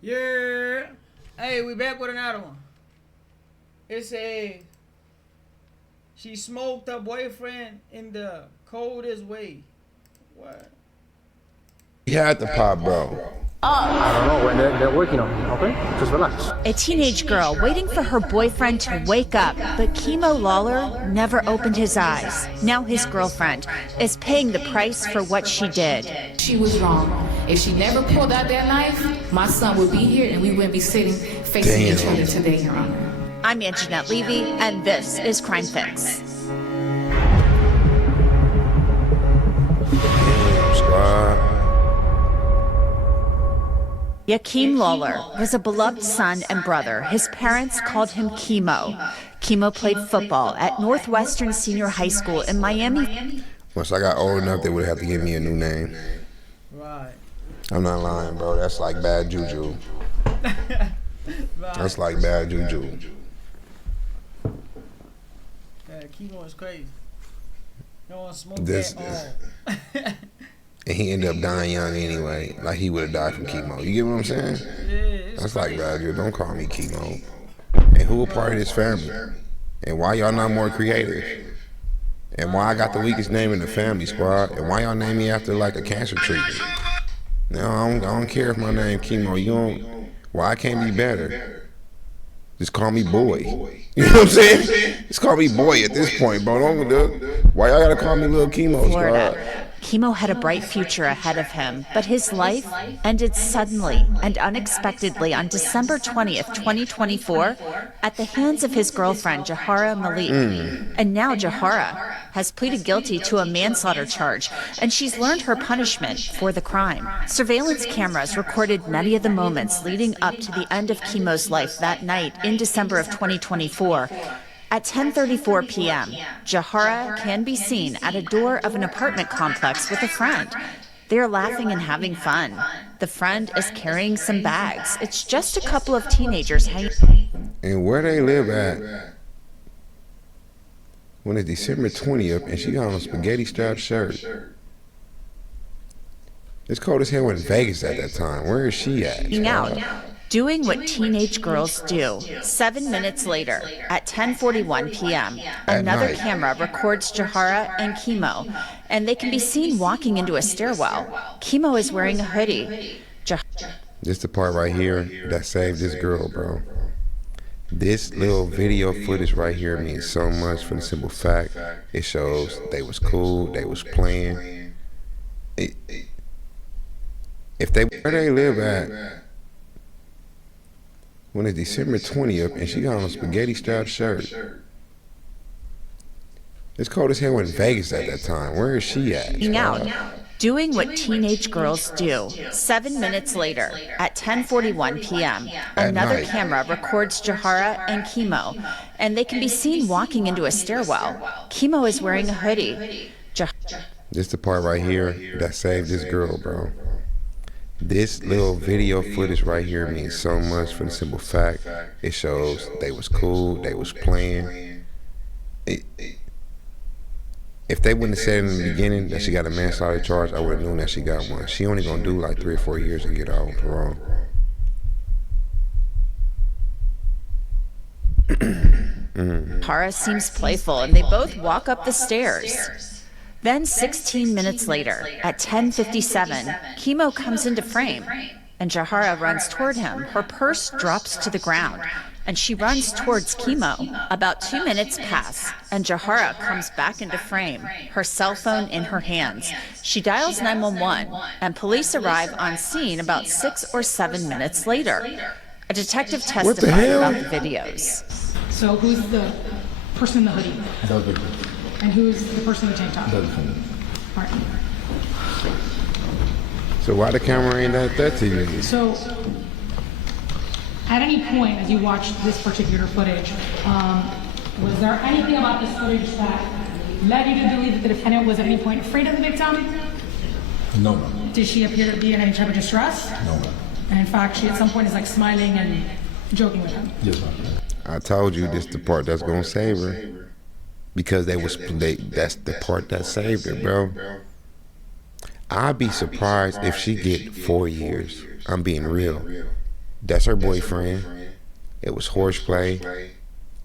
Yeah. Hey, we back with another one. It says she smoked her boyfriend in the coldest way. What? He had the pop, bro. I don't know when they're working on it, okay? Just relax. A teenage girl waiting for her boyfriend to wake up, but Chemo Lawler never opened his eyes. Now his girlfriend is paying the price for what she did. She was wrong. If she never pulled out that knife, my son would be here and we wouldn't be sitting facing each other today, Your Honor. I'm Anjanette Levy, and this is Crime Fix. Yakeem Lawler was a beloved son and brother. His parents called him Chemo. Chemo played football at Northwestern Senior High School in Miami. Once I got old enough, they would have to give me a new name. Right. I'm not lying, bro. That's like bad juju. That's like bad juju. Yeah, chemo is crazy. No one smoke This, that all. and he ended up dying young anyway. Like he would have died from chemo. You get what I'm saying? Yeah, That's like bad juju. Don't call me chemo. And who a part of this family? And why y'all not more creative? And why I got the weakest name in the family, squad? And why y'all name me after like a cancer treatment? No, I don't care if my name chemo. You don't. Why I can't be better? Just call me boy. You know what I'm saying? Just call me boy at this point, bro. Don't do. Why y'all gotta call me little chemo, Florida. squad? Chemo had a bright future ahead of him, but his life ended suddenly and unexpectedly on December 20th, 2024, at the hands of his girlfriend, Jahara Malik. And now Jahara has pleaded guilty to a manslaughter charge, and she's learned her punishment for the crime. Surveillance cameras recorded many of the moments leading up to the end of Chemo's life that night in December of 2024. At 10:34 p.m., Jahara can be seen at a door of an apartment complex with a friend. They're laughing and having fun. The friend is carrying some bags. It's just a couple of teenagers hanging. And where they live at? When it's December 20th and she got on a spaghetti strap shirt. It's cold as hell in Vegas at that time. Where is she at? Out, doing what teenage girls do. 7 minutes later, at 10:41 p.m., another night. camera records Jahara and Chemo, and they can be seen walking into a stairwell. Chemo is wearing a hoodie. This the part right here that saved this girl, bro. This little video footage right here means so much for the simple fact it shows they was cool, they was playing. If they where they live at, when it's December 20th and she got on a spaghetti strap shirt. It's cold as hell in Vegas at that time. Where is she at? Out, doing what teenage girls do. 7 minutes later, at 10:41 p.m., another night. camera records Jahara and Chemo, and they can be seen walking into a stairwell. Chemo is wearing a hoodie. This the part right here that saved this girl, bro. This little video footage right here means so much for the simple fact it shows they was cool, they was playing. If they wouldn't have said in the beginning that she got a manslaughter charge, I would have known that she got one. She only gonna do like 3 or 4 years and get out on parole. Jahara seems playful, and they both walk up the stairs. Then 16 minutes later, at 10:57, Chemo comes into frame, and Jahara runs toward him. Her purse drops to the ground, and she runs towards Chemo. About 2 minutes pass, and Jahara comes back into frame, her cell phone in her hands. She dials 911, and police arrive on scene about 6 or 7 minutes later. A detective testified about the videos. So who's the person in the hoodie? And who's the person in the tank top? All right. So why the camera ain't that to you? So, at any point as you watched this particular footage, was there anything about this footage that led you to believe that the defendant was at any point afraid of the victim? No. Did she appear to be in any type of distress? No. And in fact, she at some point is like smiling and joking with him. Yes, ma'am. I told you this the part that's gonna save her. Because that's the part that saved her, bro. I'd be surprised if she get 4 years. I'm being real. That's her boyfriend. It was horseplay.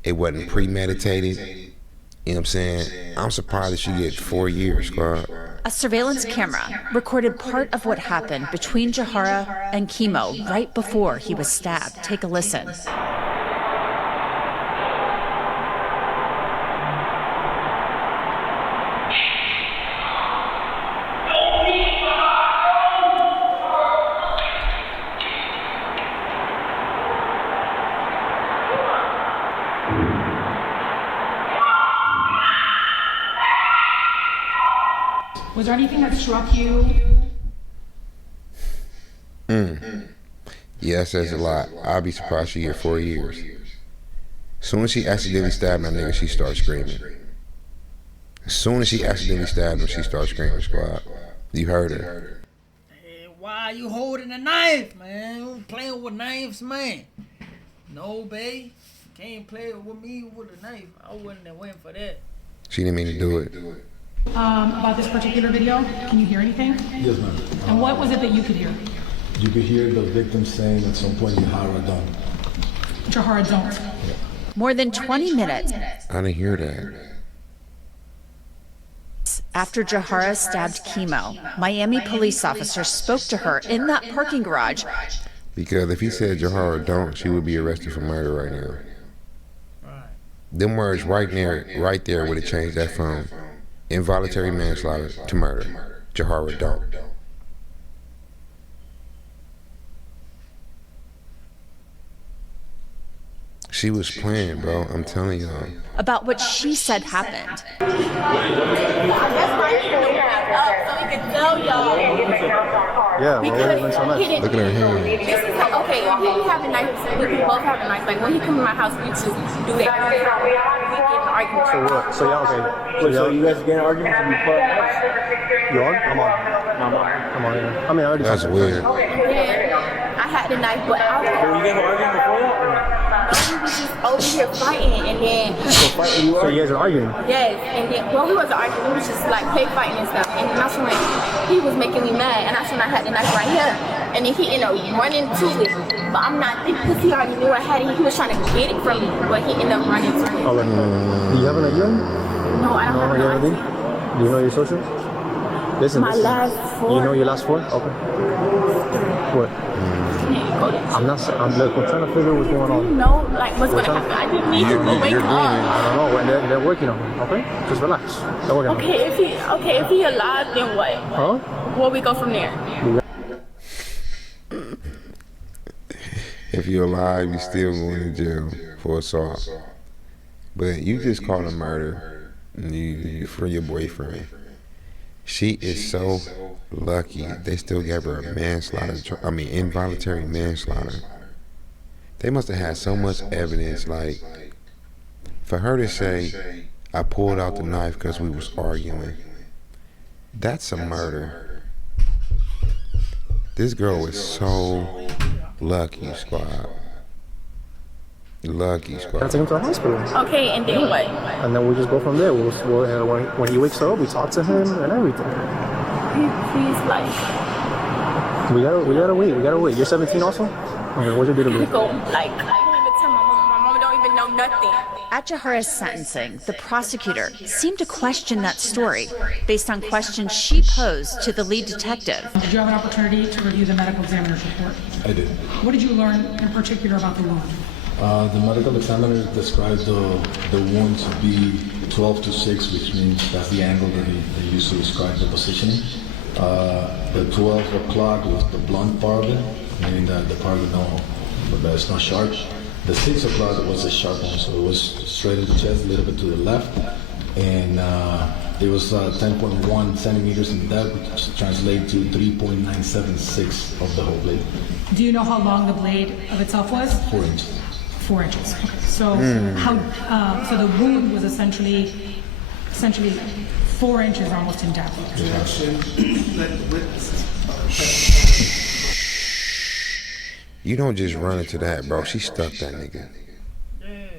It wasn't premeditated. You know what I'm saying? I'm surprised that she get 4 years, squad. A surveillance camera recorded part of what happened between Jahara and Chemo right before he was stabbed. Take a listen. Was there anything that struck you? Yeah, that says a lot. I'll be surprised she get 4 years. As soon as she accidentally stabbed my nigga, she starts screaming. As soon as she accidentally stabbed him, she starts screaming, squad. You heard her. Hey, why you holding a knife, man? You playing with knives, man. No, babe. Can't play with me with a knife. I wouldn't have went for that. She didn't mean to do it. About this particular video, can you hear anything? Yes, ma'am. And what was it that you could hear? You could hear the victim saying at some point, Jahara don't. Jahara don't. More than 20 minutes I didn't hear that. after Jahara stabbed Chemo, Miami police officers spoke to her in that parking garage. Because if he said Jahara don't, she would be arrested for murder right now. Right. Them words right there would have changed that from involuntary manslaughter to murder. Jahara don't. She was playing, bro. I'm telling y'all. About what she said happened. Yeah, well, what is so nice? Look at her hand. This is like, okay, he have a knife, we can both have a knife. Like, when he come to my house, we just do that. We get in arguments. So what? So y'all, okay. So you guys get in arguments and you put You on? I'm on. I'm on, yeah. I mean, I already That's weird. Yeah, I had the knife, but I was... you guys were arguing before that? We was just over here fighting, and then... So you guys are arguing? Yes, and then, well, we wasn't arguing, we was just like play fighting and stuff. And that's when he was making me mad, and that's when I had the knife right here. And then he ended up running to it. But I'm not, because he already knew I had it, he was trying to get it from me, but he ended up running to it. Okay. Do you have an ID? No, I don't have your an ID? ID. Do you know your social? Listen, My last four. You know your last four? Okay. What? I'm trying to figure what's going on. No, like what's gonna happen? I just need you to wake up. I don't know. They're working on it. Okay, just relax. They're working on it. Okay, if he alive, then what? Huh? Where we go from there? If you're alive, you're still going to jail for assault. But you just called a murder for your boyfriend. She is so lucky they still gave her a involuntary manslaughter. They must have had so much evidence, like, for her to say, I pulled out the knife because we was arguing. That's a murder. This girl was so lucky, squad. Lucky, squad. Gotta take him to the hospital. Okay, and then what? And then we just go from there. When he wakes up, we talk to him and everything. He's like, We gotta wait. You're 17 also? Okay, what'd you do to me? go like, I didn't even tell my mom. My mom don't even know nothing. At Jahara's sentencing, the prosecutor seemed to question that story based on questions she posed to the lead detective. Did you have an opportunity to review the medical examiner's report? I did. What did you learn in particular about the wound? The medical examiner described the wound to be 12 to 6, which means that's the angle that they use to describe the positioning. The 12 o'clock was the blunt part of it, meaning that the part that's not sharp. The 6 o'clock was a sharp one, so it was straight in the chest, a little bit to the left, and it was 10.1 centimeters in depth, which translates to 3.976 of the whole blade. Do you know how long the blade of itself was? 4 inches. 4 inches. Okay. So so the wound was essentially 4 inches almost in depth. You don't just run into that, bro. She stuck that nigga. Yeah.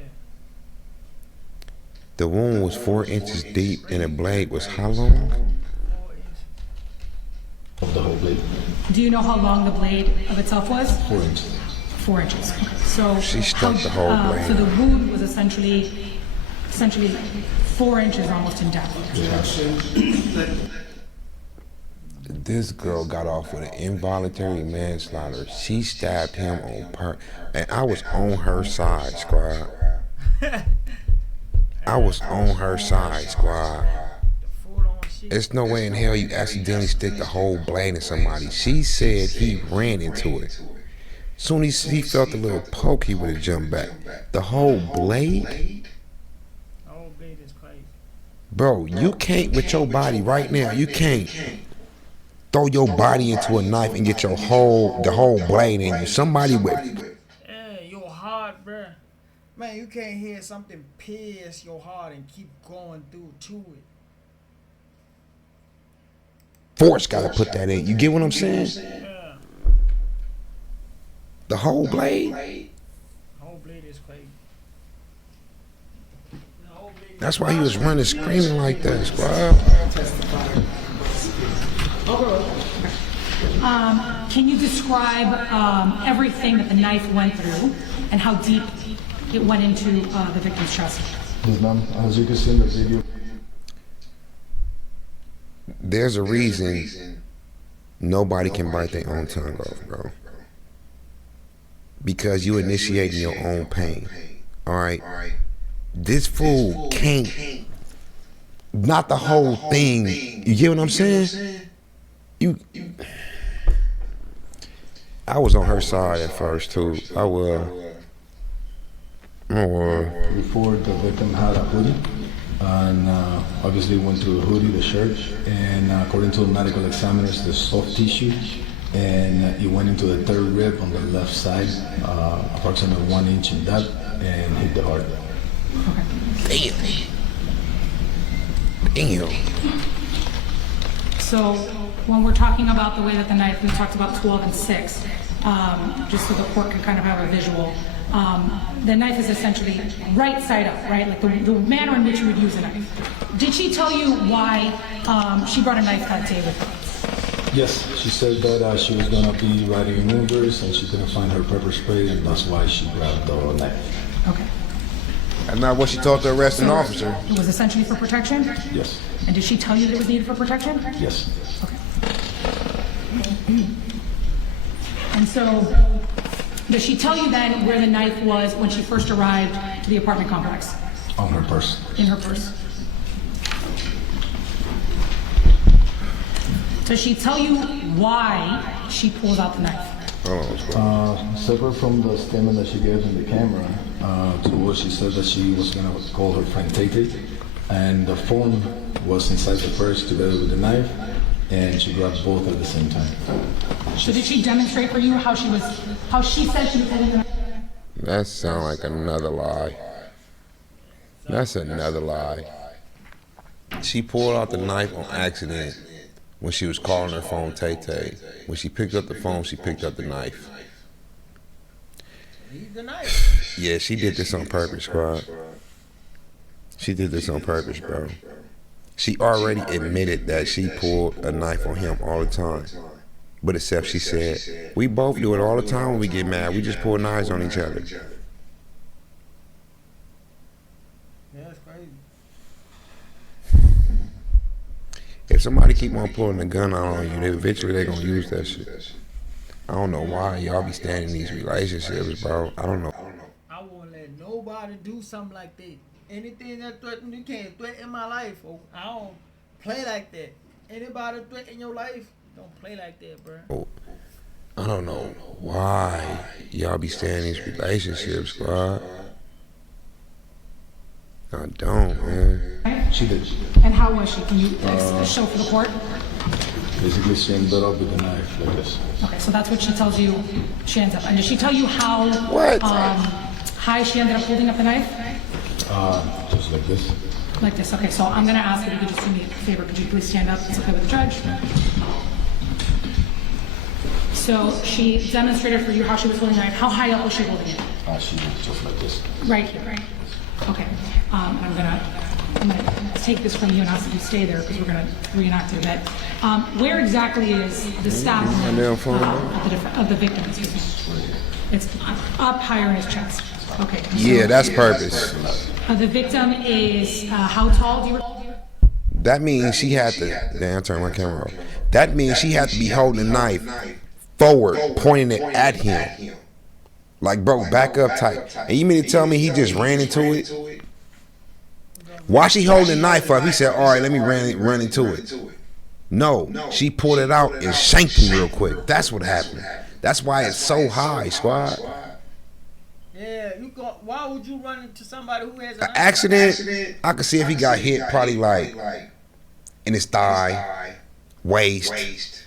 The wound was 4 inches deep and the blade was how long? 4 inches. Of the whole blade. Do you know how long the blade of itself was? 4 inches. 4 inches. Okay. So She stuck the whole blade. So the wound was essentially 4 inches almost in depth. This girl got off with an involuntary manslaughter. She stabbed him on purpose, and I was on her side, squad. I was on her side, squad. There's no way in hell you accidentally stick the whole blade in somebody. She said he ran into it. Soon as he felt a little poke, he would have jumped back. The whole blade? The whole blade is crazy. Bro, you can't with your body right now. You can't throw your body into a knife and get the whole blade in you. Somebody with. Yeah, your heart, bruh. Man, you can't hear something pierce your heart and keep going through to it. Force gotta put that in. You get what I'm saying? Yeah. The whole blade? The whole blade is crazy. That's why he was running screaming like that, squad. Can you describe everything that the knife went through and how deep it went into the victim's chest? Yes, ma'am. As you can see in the video. There's a reason nobody can bite their own tongue off, bro. Because you initiating your own pain. Alright? This fool can't. Not the whole thing. You get what I'm saying? I was on her side at first too. I was. Before the victim had a hoodie, and obviously went through the hoodie, the shirt, and according to the medical examiners, the soft tissue, and it went into the third rib on the left side, approximately 1 inch in depth, and hit the heart. Damn. So when we're talking about the way that the knife, we talked about 12 and 6, just so the court can kind of have a visual. The knife is essentially right side up, right? Like the manner in which you would use a knife. Did she tell you why she brought a knife that day with her? Yes, she said that she was gonna be riding in Ubers and she couldn't find her pepper spray, and that's why she grabbed the knife. Okay. That's not what she told the arresting officer. It was essentially for protection? Yes. And did she tell you that it was needed for protection? Yes. Okay. And so, does she tell you then where the knife was when she first arrived to the apartment complex? On her purse. In her purse. Does she tell you why she pulls out the knife? Separate from the statement that she gave in the camera, to what she said that she was gonna call her friend Tate, and the phone was inside the purse together with the knife, and she grabbed both at the same time. So did she demonstrate for you how she said she was holding the knife? That sounds like another lie. That's another lie. She pulled out the knife on accident when she was calling her phone Tay-Tay. When she picked up the phone, she picked up the knife. Leave the knife. Yeah, she did this on purpose, squad. She did this on purpose, bro. She already admitted that she pulled a knife on him all the time. But except she said, we both do it all the time when we get mad. We just pull knives on each other. Yeah, that's crazy. If somebody keep on pulling a gun out on you, eventually they're going to use that shit. I don't know why y'all be standing in these relationships, bro. I don't know. I won't let nobody do something like that. Anything that threaten you can't threaten my life. Oh, I don't play like that. Anybody threaten your life, don't play like that, bro. Oh, I don't know why y'all be staying in these relationships, squad. I don't, man. She did. And how was she? Can you show for the court? Basically, she ended up with a knife like this. Okay, so that's what she tells you she ends up. And did she tell you how high she ended up holding up the knife? Just like this. Like this. Okay, so I'm going to ask if you could just do me a favor. Could you please stand up? It's okay with the judge. So she demonstrated for you how she was holding the knife. How high up was she holding it? She did just like this. Right here, right? Okay. I'm gonna take this from you and ask if you stay there because we're gonna reenact it a bit. Where exactly is the stab wound of the victim? Excuse me. It's up higher in his chest. Okay. So, Yeah, that's purpose. the victim is how tall? Do you? That means she had to. Damn, turn my camera off. That means she had to be holding the knife forward, pointing it at him. Like, bro, back up tight. And you mean to tell me he just ran into it? Why she holding the knife up? He said, all right, let me run into it. No, she pulled it out and shanked him real quick. That's what happened. That's why it's so high, squad. Yeah, why would you run into somebody who has an accident? I could see if he got hit probably like in his thigh, waist.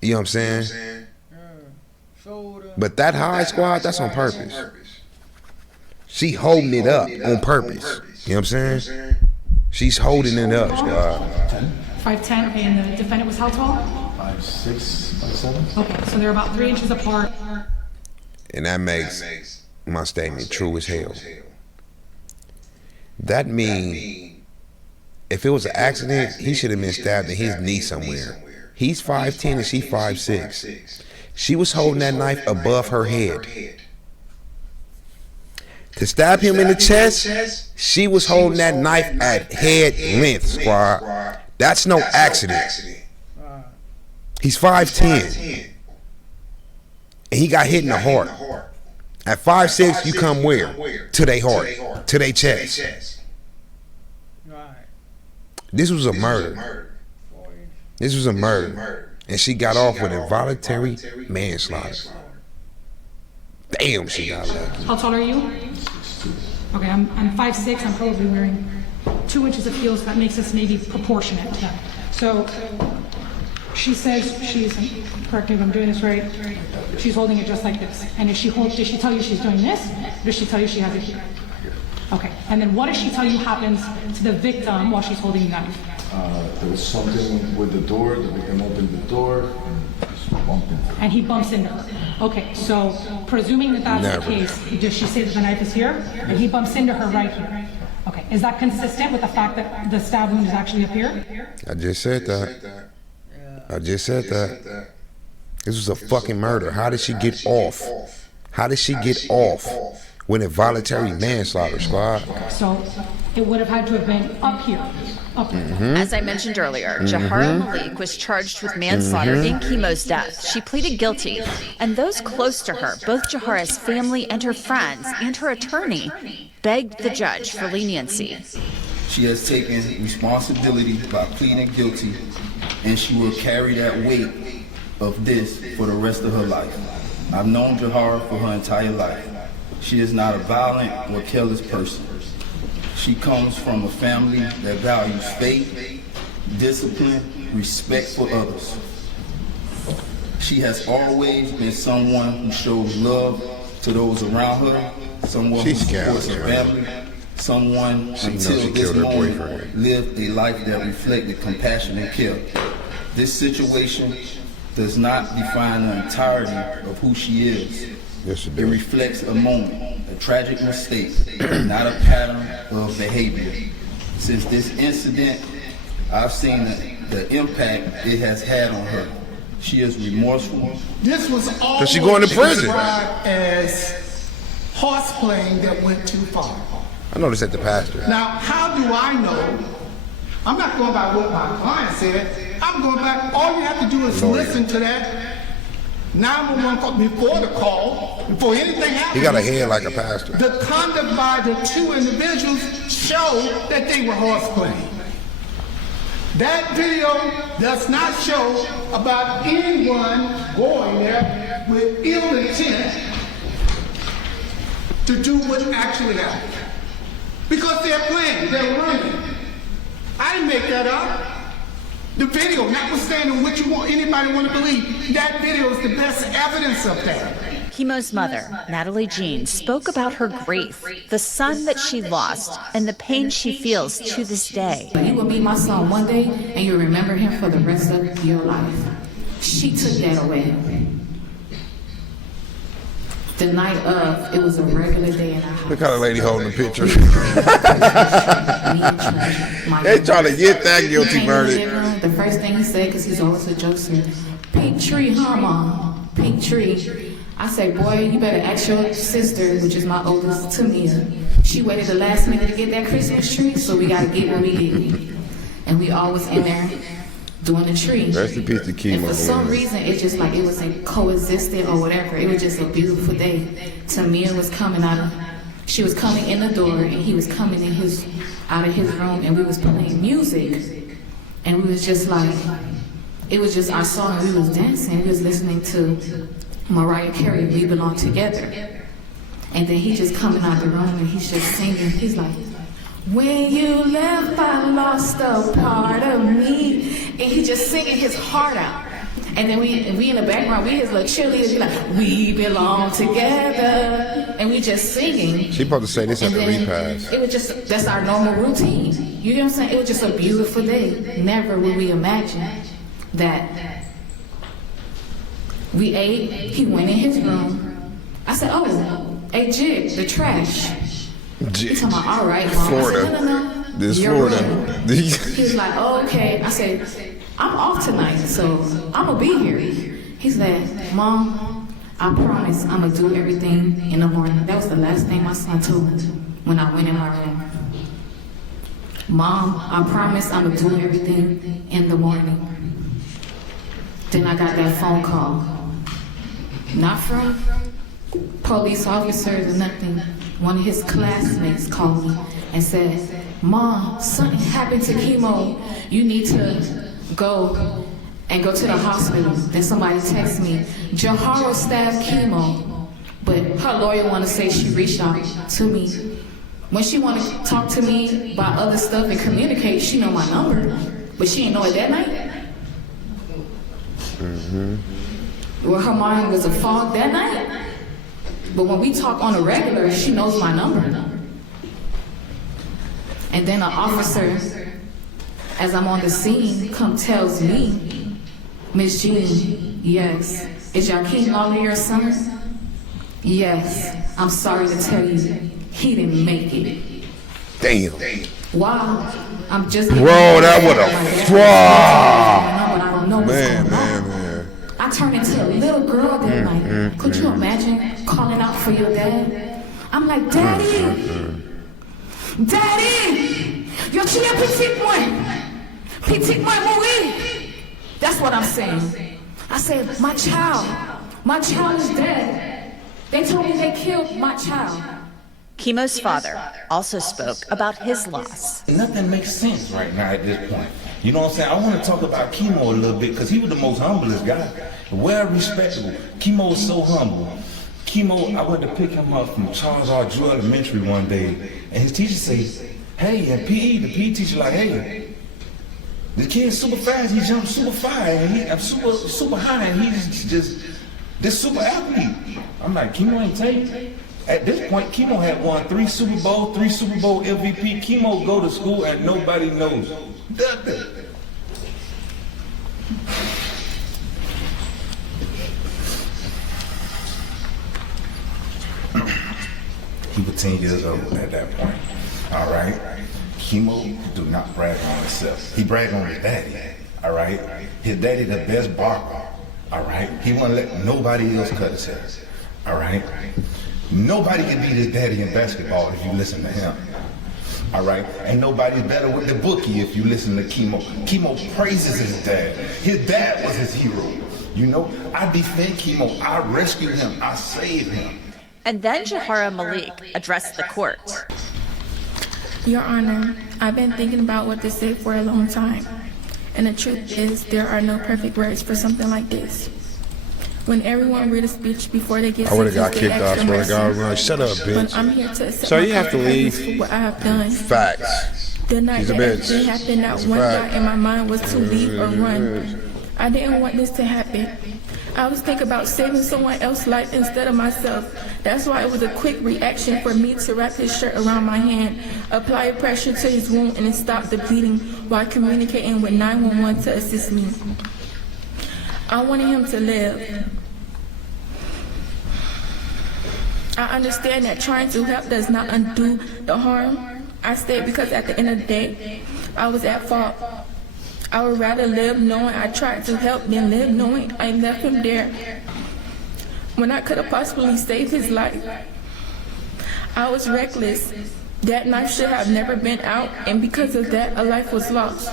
You know what I'm saying? Shoulder. But that high, squad, that's on purpose. She holding it up on purpose. You know what I'm saying? She's holding it up, squad. 5'10", okay, and the defendant was how tall? 5'6", 5'7". Okay, so they're about 3 inches apart. And that makes my statement true as hell. That means if it was an accident, he should have been stabbed in his knee somewhere. He's 5'10" and she 5'6". She was holding that knife above her head. To stab him in the chest, she was holding that knife at head length, squad. That's no accident. He's 5'10". And he got hit in the heart. At 5'6", you come where? To their heart. To their chest. This was a murder. This was a murder. And she got off with involuntary manslaughter. Damn, she got lucky. How tall are you? Okay, I'm 5'6". I'm probably wearing 2 inches of heels. That makes us maybe proportionate to that. So she says she's, correct me if I'm doing this right, she's holding it just like this. And does she tell you she's doing this? Or does she tell you she has it here? Okay, and then what does she tell you happens to the victim while she's holding the knife? There was something with the door, the victim opened the door, and he bumps into her. Okay, so presuming that that's the case, does she say that the knife is here? And he bumps into her right here. Okay, is that consistent with the fact that the stab wound is actually up here? I just said that. I just said that. This was a fucking murder. How did she get off? How did she get off with involuntary manslaughter, squad? So it would have had to have been up here. As I mentioned earlier, Jahara Malik was charged with manslaughter in Chemo's death. She pleaded guilty, and those close to her, both Jahara's family and her friends and her attorney, begged the judge for leniency. She has taken responsibility by pleading guilty, and she will carry that weight of this for the rest of her life. I've known Jahara for her entire life. She is not a violent or careless person. She comes from a family that values faith, discipline, respect for others. She has always been someone who shows love to those around her, someone who supports her family, someone until this moment lived a life that reflected compassion and care. This situation does not define the entirety of who she is. Yes, it It reflects a moment, a tragic mistake, not a pattern of behavior. Since this incident, I've seen the impact it has had on her. She is remorseful. This was all she going to prison as horseplaying that went too far. I noticed that the pastor. Now, how do I know? I'm not going by what my client said. I'm going back. All you have to do is listen to that 911 call before the call, before anything happens. He got a head like a pastor. The conduct by the two individuals showed that they were horseplaying. That video does not show about anyone going there with ill intent to do what actually happened. Because they're playing, they're running. I didn't make that up. The video, notwithstanding what anybody want to believe, that video is the best evidence of that. Chemo's mother, Natalie Jean, spoke about her grief, the son that she lost, and the pain she feels to this day. You will meet my son one day, and you'll remember him for the rest of your life. She took that away. The night of, it was a regular day in our house. Look how the lady holding the picture. They trying to get that guilty verdict. The first thing he said, because he's always a jokester, pink tree, huh, Mom? Pink tree. I say, boy, you better ask your sister, which is my oldest, Tamia. She waited the last minute to get that Christmas tree, so we gotta get what we get. And we always in there doing the tree. Rest in peace to Chemo. And for some reason, it just like it wasn't coexistent or whatever. It was just a beautiful day. Tamia was coming she was coming in the door, and he was coming out of his room, and we was playing music. And we was just like, it was just our song, and we was dancing. We was listening to Mariah Carey, We Belong Together. And then he just coming out the room, and he's just singing. He's like, when you left, I lost a part of me. And he just singing his heart out. And then we in the background, we his little cheerleaders, be like, we belong together. And we just singing. She supposed to say this at the repass. It was just, that's our normal routine. You know what I'm saying? It was just a beautiful day. Never would we imagine that. We ate, he went in his room. I said, oh, hey, Jig, the trash. He's talking about, all right, Mom. Florida. I said, no. This You're Florida. He was like, oh, okay. I said, I'm off tonight, so I'm going to be here. He's like, Mom, I promise I'm going to do everything in the morning. That was the last thing my son told me when I went in my room. Mom, I promise I'm going to do everything in the morning. Then I got that phone call. Not from police officers or nothing. One of his classmates called me and said, Mom, something happened to Chemo. You need to go to the hospital. Then somebody texted me, Jahara stabbed Chemo. But her lawyer want to say she reached out to me. When she want to talk to me about other stuff and communicate, she know my number. But she didn't know it that night. Well, her mind was a fog that night. But when we talk on a regular, she knows my number. And then an officer, as I'm on the scene, tells me, Miss Jean, yes. Is Joaquin Lawler your son? Yes. I'm sorry to tell you, he didn't make it. Damn. Wow. I'm just bro, that would have fucked. Man. I turned into a little girl that night. Could you imagine calling out for your dad? I'm like, Daddy! Daddy! Yo, tu es petit moi mourir. That's what I'm saying. I said, my child is dead. They told me they killed my child. Chemo's father also spoke about his loss. Nothing makes sense right now at this point. You know what I'm saying? I want to talk about Chemo a little bit because he was the most humblest guy. Well respectable. Chemo was so humble. Chemo, I went to pick him up from Charles R. Drew Elementary one day, and his teacher says, hey, in PE, the PE teacher like, hey, the kid's super fast, he jumps super far, and I'm super high, and he's just this super athlete. I'm like, Chemo ain't tell you? At this point, Chemo had won 3 Super Bowl MVP. Chemo go to school and nobody knows. He was 10 years old at that point. All right? Chemo do not brag on himself. He bragged on his daddy. All right? His daddy the best barber. All right? He wouldn't let nobody else cut his hair. All right? Nobody can beat his daddy in basketball if you listen to him. All right? Ain't nobody better with the bookie if you listen to Chemo. Chemo praises his dad. His dad was his hero. You know, I defend Chemo. I rescued him. I saved him. And then Jahara Malik addressed the court. Your Honor, I've been thinking about what to say for a long time. And the truth is, there are no perfect words for something like this. When everyone read a speech before they get I would have got sentenced, kicked out. Swear to God, like, shut up, bitch. But I'm here to accept So you have to leave. for what I have done. Facts. The night She's a that bitch. everything happened, not It's a one fact. thought in my mind was to leave or run. I didn't want this to happen. I was thinking about saving someone else's life instead of myself. That's why it was a quick reaction for me to wrap his shirt around my hand, apply pressure to his wound, and stop the bleeding while communicating with 911 to assist me. I wanted him to live. I understand that trying to help does not undo the harm. I stayed because at the end of the day, I was at fault. I would rather live knowing I tried to help than live knowing I left him there. when I could have possibly saved his life. I was reckless. That knife should have never been out, and because of that, a life was lost.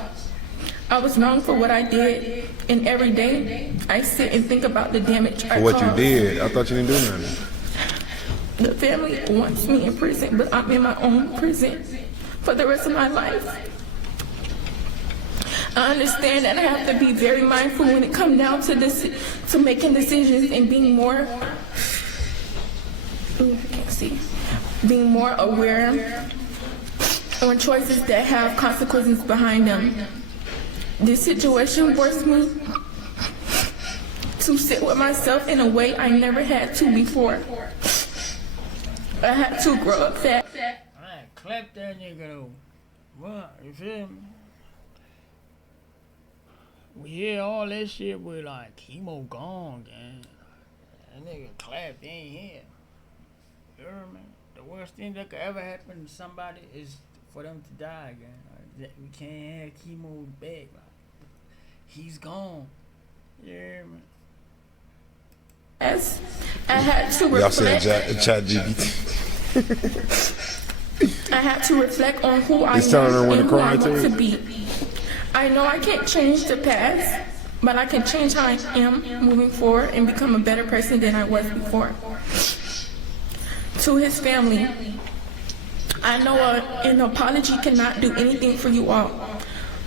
I was wrong for what I did, and every day I sit and think about the damage I caused. For what you did? I thought you didn't do nothing. The family wants me in prison, but I'm in my own prison for the rest of my life. I understand that I have to be very mindful when it comes down to this, to making decisions and being more, being more aware on choices that have consequences behind them. This situation forced me to sit with myself in a way I never had to before. I had to grow up fast. Alright, clap that nigga though. What? You feel me? We hear all that shit with like chemo gone, gang. That nigga clapped, they ain't here. You heard me? The worst thing that could ever happen to somebody is for them to die, gang. We can't have chemo back. Like, he's gone. You hear me? Yes, I had to Y'all reflect. saying chat GPT. I had to reflect on who I It's telling her am when and to who I cry want too. to be. I know I can't change the past, but I can change how I am moving forward and become a better person than I was before. To his family, I know an apology cannot do anything for you all,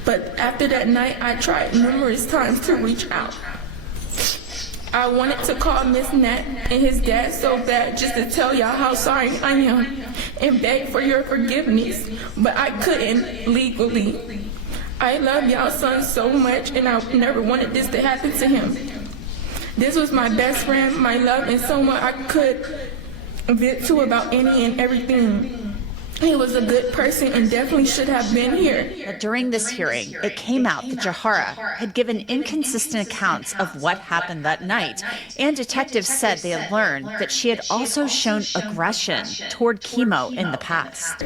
but after that night, I tried numerous times to reach out. I wanted to call Miss Nat and his dad so bad just to tell y'all how sorry I am and beg for your forgiveness, but I couldn't legally. I love y'all son so much and I never wanted this to happen to him. This was my best friend, my love, and someone I could vent to about any and everything. He was a good person and definitely should have been here. But during this hearing, it came out that Jahara had given inconsistent accounts of what happened that night, and detectives said they had learned that she had also shown aggression toward chemo in the past.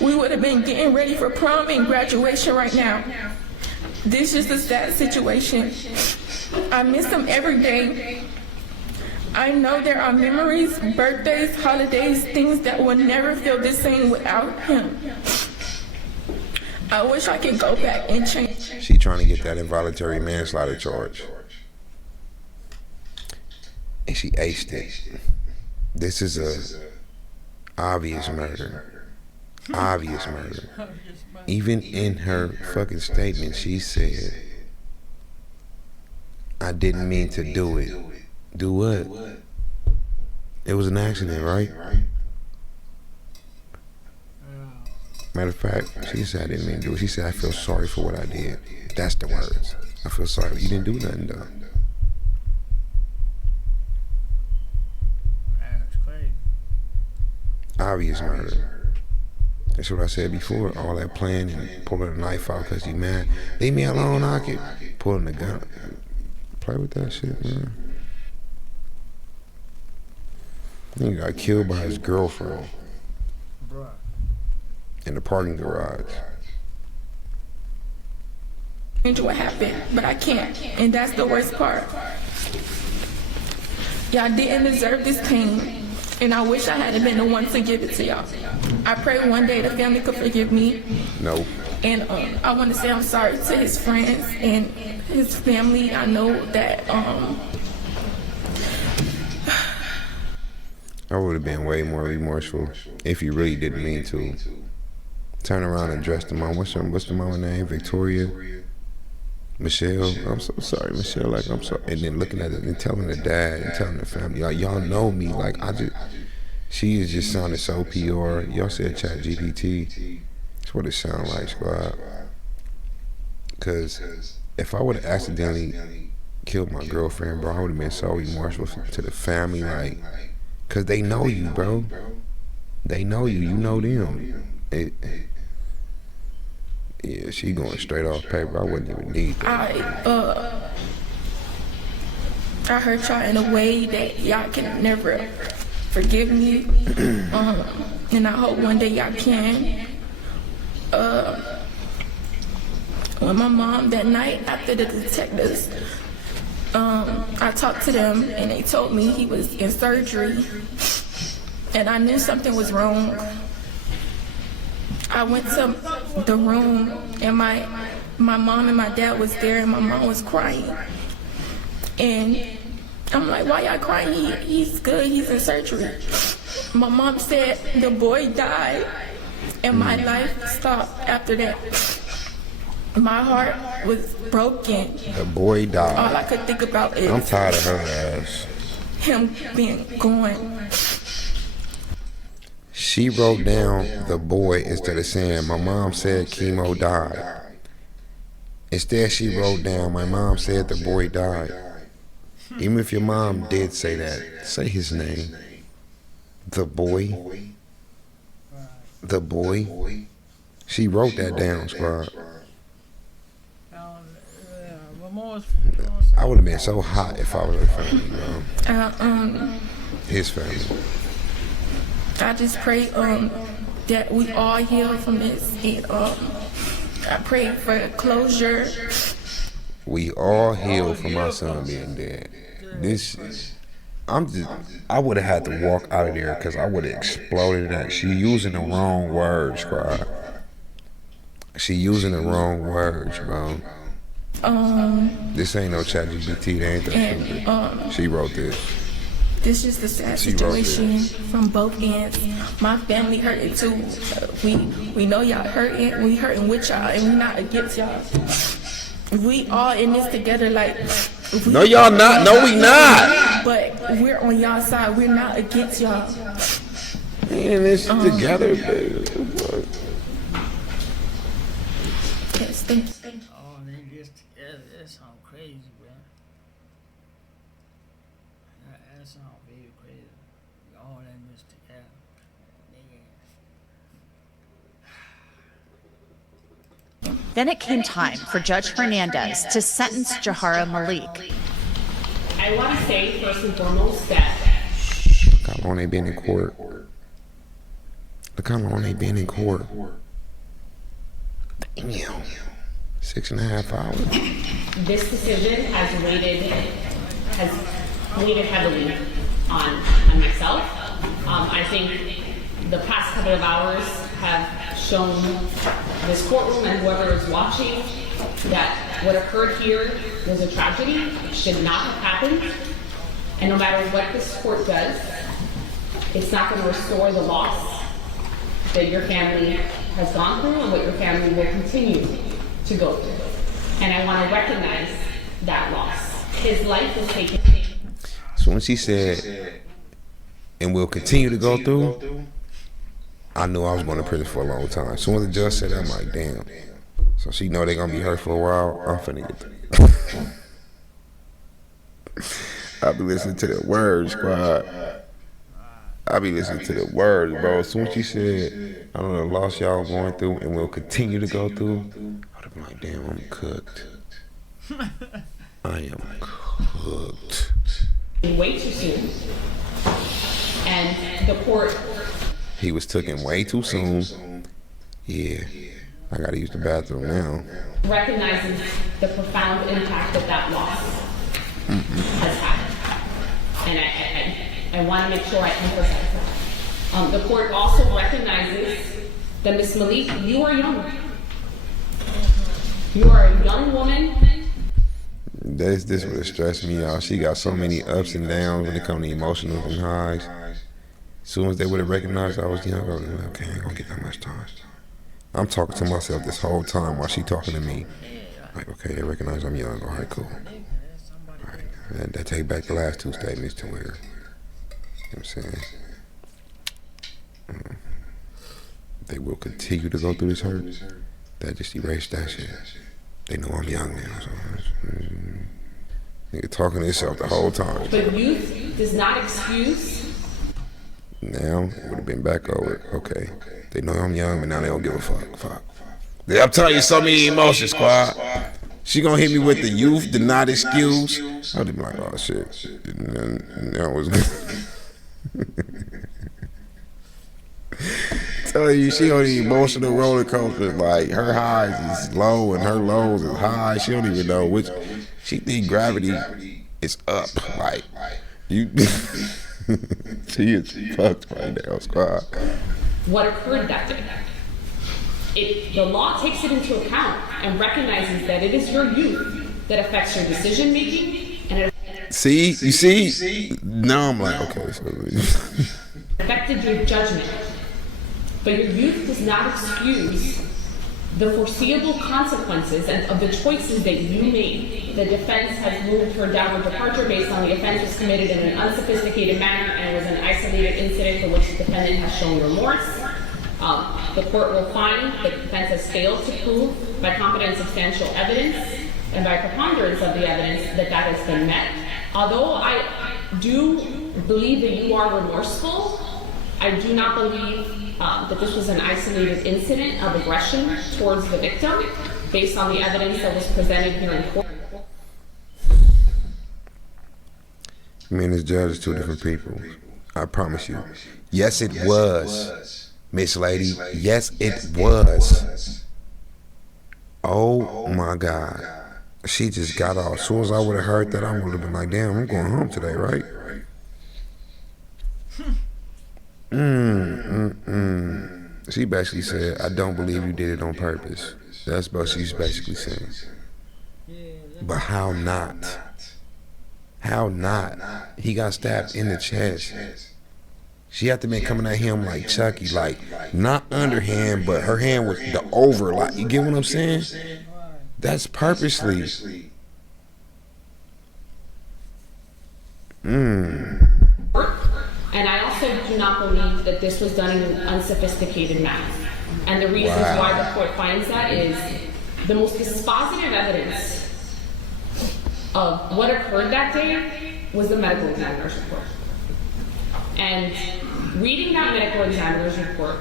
We would have been getting ready for prom and graduation right now. This is a sad situation. I miss him every day. I know there are memories, birthdays, holidays, things that will never feel the same without him. I wish I could go back and change. She trying to get that involuntary manslaughter charge. And she aced it. This is a obvious murder. Obvious murder. Even in her fucking statement, she said, I didn't mean to do it. Do what? It was an accident, right? Matter of fact, she said I didn't mean to do it. She said I feel sorry for what I did. That's the words. I feel sorry. You didn't do nothing though. That's crazy. Obvious murder. That's what I said before. All that planning and pulling a knife out because you mad. Leave me alone, I could. Pulling the gun. Play with that shit, man. He got killed by his girlfriend in the parking garage. Change what happened, but I can't, and that's the worst part. Y'all didn't deserve this pain, and I wish I hadn't been the one to give it to y'all. I pray one day the family could forgive me. No. And I want to say I'm sorry to his friends and his family. I know that I would have been way more remorseful if you really didn't mean to. Turn around and address the mom. What's the mama name? Victoria? Michelle? I'm so sorry, Michelle. Like, I'm sorry. And then looking at it and telling the dad and telling the family, like, y'all know me. Like, she is just sounding so pure. Y'all said chat GPT. That's what it sounds like, squad. Because if I would have accidentally killed my girlfriend, bro, I would have been so remorseful to the family, like, because they know you, bro. They know you. You know them. Yeah, she going straight off paper. I wouldn't even need that. I hurt y'all in a way that y'all can never forgive me. And I hope one day y'all can. When my mom that night after the detectives I talked to them and they told me he was in surgery, and I knew something was wrong. I went to the room and my mom and my dad was there, and my mom was crying. And I'm like, why y'all crying? He's good, he's in surgery. My mom said the boy died and my life stopped after that. My heart was broken. The boy died. All I could think about is I'm tired of her ass. him being gone. She wrote down the boy instead of saying my mom said chemo died. Instead she wrote down my mom said the boy died. Even if your mom did say that, say his name. The boy. The boy. She wrote that down, squad. I would have been so hot if I was her family, bro. His family. I just pray that we all heal from this, and I pray for closure. We all heal from our son being dead. I would have had to walk out of there because I would have exploded that. She using the wrong words, bro. She using the wrong words, bro. This ain't no ChatGPT. They ain't that stupid. She wrote this. This is the sad situation from both ends. My family hurting too. We know y'all hurting. We hurting with y'all, and we not against y'all. We all in this together, like. No, y'all not. No, we not. But we're on y'all side. We're not against y'all. We in this together, baby. Yes, thank you. Oh, they just together. That sounds crazy, bro. That sounds very crazy. We all in this together. Then it came time for Judge Hernandez to sentence Jahara Malik. I want to say, first and foremost, that Look how long they been in court. Look how long they been in court. Damn. 6.5 hours. this decision has weighted heavily on myself. I think the past couple of hours have shown this courtroom and whoever is watching that what occurred here was a tragedy. It should not have happened. And no matter what this court does, it's not going to restore the loss that your family has gone through and what your family will continue to go through. And I want to recognize that loss. His life was taken. So when she said, and we'll continue to go through, I knew I was going to prison for a long time. As soon as the judge said that, I'm like, damn. So she know they gonna be hurt for a while. I'm finna get I be listening to the words, squad. I be listening to the words, bro. As soon as she said, I don't know the loss y'all going through and we'll continue to go through, I would have been like, damn, I'm cooked. I am cooked. Way too soon. And the court. He was taken way too soon. Yeah. I gotta use the bathroom now. Recognizes the profound impact that loss has had. And I want to make sure I emphasize that. The court also recognizes that Ms. Malik, you are young. You are a young woman. This would have stressed me out. She got so many ups and downs when it comes to emotional and highs. As soon as they would have recognized I was young, I was like, okay, I ain't gonna get that much time. I'm talking to myself this whole time while she talking to me. Like, okay, they recognize I'm young. All right, cool. All right, that take back the last two statements to where, you know what I'm saying? They will continue to go through this hurt. That just erased that shit. They know I'm young now. So, nigga talking to himself the whole time. But youth does not excuse. Now, it would have been back over. Okay. They know I'm young, but now they don't give a fuck. I'm telling you so many emotions, squad. She gonna hit me with the youth, the not excuse. I'd be like, oh shit. That was telling you, she on the emotional roller coaster. Like her highs is low and her lows is high. She don't even know which. She think gravity is up. Like you, she is fucked right now, squad. What occurred that day? The law takes it into account and recognizes that it is your youth that affects your decision making and it See, you see? Now I'm like, okay. So. affected your judgment. But your youth does not excuse the foreseeable consequences of the choices that you made. The defense has moved for a downward departure based on the offense was committed in an unsophisticated manner and was an isolated incident for which the defendant has shown remorse. The court will find that the defense has failed to prove by competent substantial evidence and by preponderance of the evidence that that has been met. Although I do believe that you are remorseful, I do not believe that this was an isolated incident of aggression towards the victim based on the evidence that was presented here in court. Me and this judge is two different people. I promise you. Yes, it was, Miss Lady. Yes, it was. Oh my God. She just got off. As soon as I would have heard that, I would have been like, damn, I'm going home today, right? She basically said, I don't believe you did it on purpose. That's what she's basically saying. But how not? How not? He got stabbed in the chest. She had to be coming at him like Chucky, like not underhand, but her hand was the over. Like, you get what I'm saying? That's purposely. And I also do not believe that this was done in an unsophisticated manner. And the reasons why the court finds that is the most dispositive evidence of what occurred that day was the medical examiner's report. And reading that medical examiner's report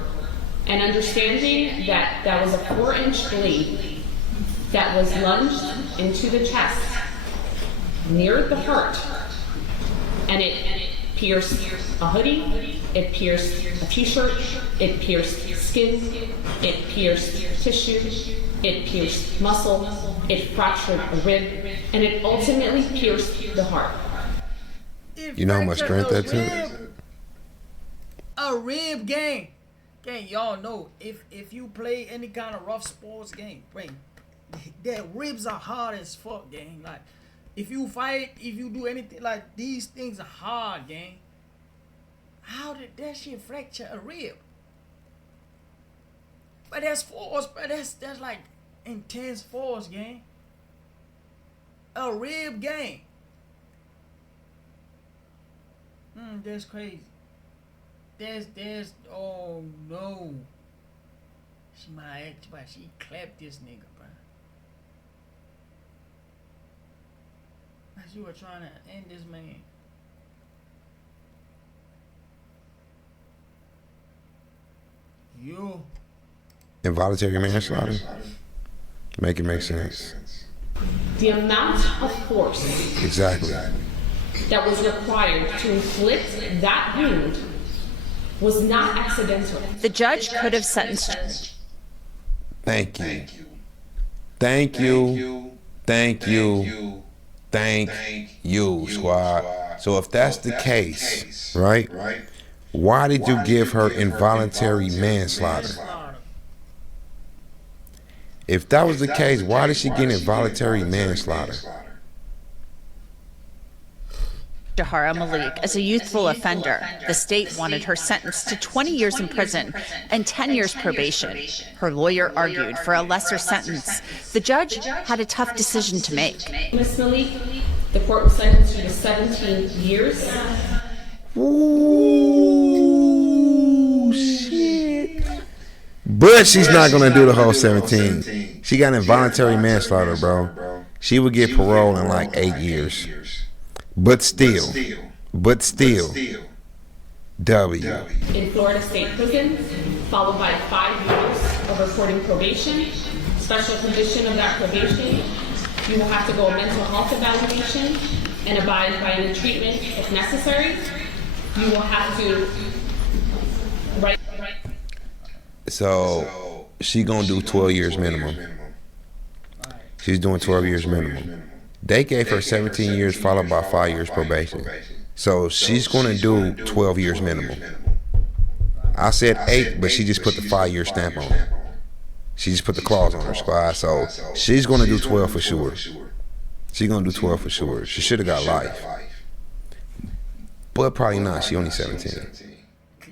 and understanding that that was a 4-inch blade that was lunged into the chest near the heart, and it pierced a hoodie, it pierced a t-shirt, it pierced skin, it pierced tissue, it pierced muscle, it fractured a rib, and it ultimately pierced the heart. You know how much strength that took? A rib game. Gang, y'all know if you play any kind of rough sports game, bring their ribs are hard as fuck, gang. Like if you fight, if you do anything, like these things are hard, gang. How did that shit fracture a rib? But that's force, but that's like intense force, gang. A rib game. That's crazy. There's oh no. She might act, but she clapped this nigga, bro. As you were trying to end this man. You. Involuntary manslaughter? Make it make sense. The amount of force Exactly. that was required to inflict that wound was not accidental. The judge could have sentenced. Thank you. Thank you. Thank you. Thank you, squad. So if that's the case, right? Why did you give her involuntary manslaughter? If that was the case, why did she get involuntary manslaughter? Jahara Malik as a youthful offender. The state wanted her sentenced to 20 years in prison and 10 years probation. Her lawyer argued for a lesser sentence. The judge had a tough decision to make. Ms. Malik, the court will sentence you to 17 years. Ooh, shit. But she's not gonna do the whole 17. She got involuntary manslaughter, bro. She would get parole in like 8 years. But still, W. In Florida State Prison, followed by 5 years of reporting probation. Special condition of that probation, you will have to go a mental health evaluation and abide by any treatment if necessary. You will have to write. So she gonna do 12 years minimum. She's doing 12 years minimum. They gave her 17 years followed by 5 years probation. So she's going to do 12 years minimum. I said 8, but she just put the 5-year stamp on it. She just put the clause on her, squad. So she's going to do 12 for sure. She's going to do 12 for sure. She should have got life. But probably not. She only 17.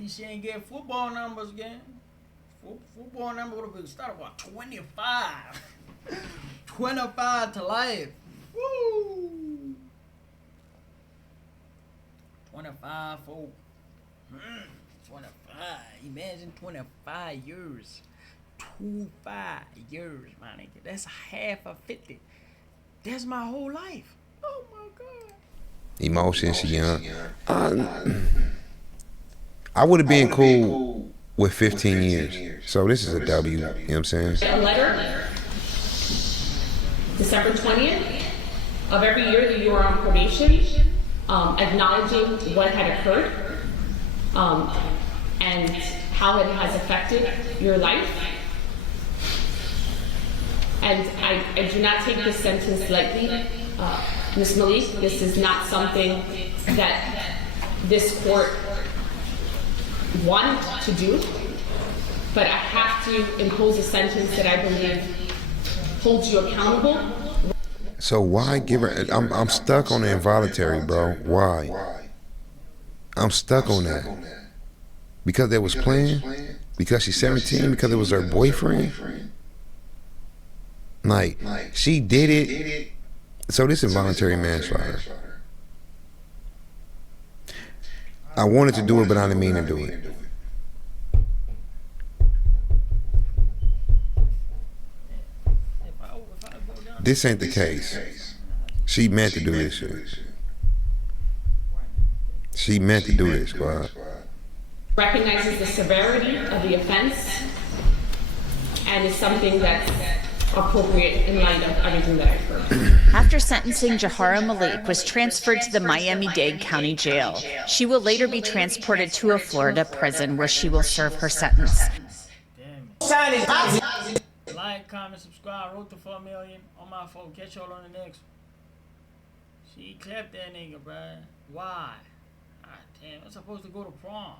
She ain't get football numbers again. Football number would have been started about 25. 25 to life. Woo! 25 for 25. Imagine 25 years. 25 years, my nigga. That's half of 50. That's my whole life. Oh my God. Emotions, she young. I would have been cool with 15 years. So this is a W. You know what I'm saying? A letter, December 20th of every year that you are on probation, acknowledging what had occurred and how it has affected your life. And I do not take this sentence lightly. Ms. Malik, this is not something that this court wanted to do, but I have to impose a sentence that I believe holds you accountable. So why give her? I'm stuck on the involuntary, bro. Why? I'm stuck on that. Because they was playing? Because she's 17? Because it was her boyfriend? Like, she did it. So this is involuntary manslaughter. I wanted to do it, but I didn't mean to do it. This ain't the case. She meant to do this shit. She meant to do this, squad. Recognizes the severity of the offense and is something that's appropriate in light of everything that I've heard. After sentencing, Jahara Malik was transferred to the Miami-Dade County Jail. She will later be transported to a Florida prison where she will serve her sentence. Like, comment, subscribe. Wrote the 4 million on my phone. Catch y'all on the next one. She clapped that nigga, bruh. Why? God damn, I'm supposed to go to prom.